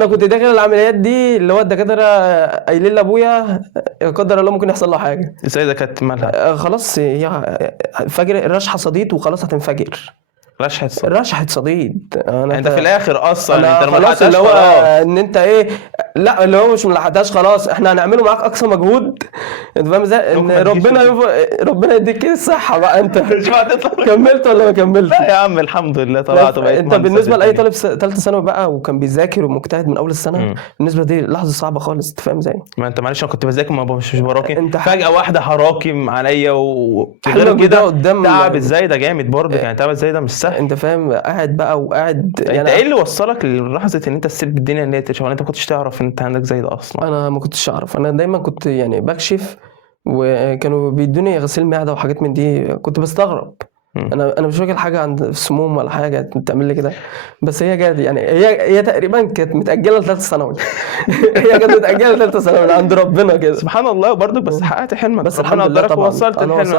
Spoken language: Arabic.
انا كنت داخل العمليات دي اللي هو الدكاتره قايلين لابويا قدر الله ممكن يحصل له حاجه. السيده كانت مالها؟ خلاص هي فجر رشحه صديد وخلاص هتنفجر. رشحه صدر. رشحه صديد. انت في الاخر اصلا انا انت ما خلاص اللي لحقتهاش هو خلاص. ان انت ايه، لا اللي هو مش ملحقتهاش خلاص، احنا هنعمله معاك اقصى مجهود. انت فاهم ازاي؟ ان ممكن ما تجيش ربنا يديك الصحه بقى. انت مش هتطلع. كملت ولا ما كملت؟ لا يا عم الحمد لله طلعت وبقيت انت مهندس بالنسبه لاي الدنيا. طالب ثالثه ثانوي بقى وكان بيذاكر ومجتهد من اول السنه، بالنسبه دي لحظه صعبه خالص. انت فاهم ازاي؟ ما انت معلش انا كنت بذاكر مش براكم، انت فجاه واحده هراكم عليا وغير حلمك كده قدام تعب ازاي ده جامد برضه يعني، تعب ازاي ده مش سهل. انت فاهم قاعد بقى وقاعد انت ايه اللي وصلك للحظه ان انت تسيب الدنيا ان هي تشتغل؟ انت ما كنتش تعرف ان انت عندك زي ده اصلا؟ انا ما كنتش اعرف، انا دايما كنت يعني بكشف وكانوا بيدوني غسيل معده وحاجات من دي، كنت بستغرب. انا مش فاكر حاجه عند سموم ولا حاجه تعمل لي كده، بس هي جات يعني هي تقريبا كانت متاجله لثالثه ثانوي. هي كانت متاجله لثالثه ثانوي من عند ربنا كده سبحان الله برضك، بس حققت حلمك، بس ربنا الحمد لله قدرك طبعا ووصلت انا لحلمك.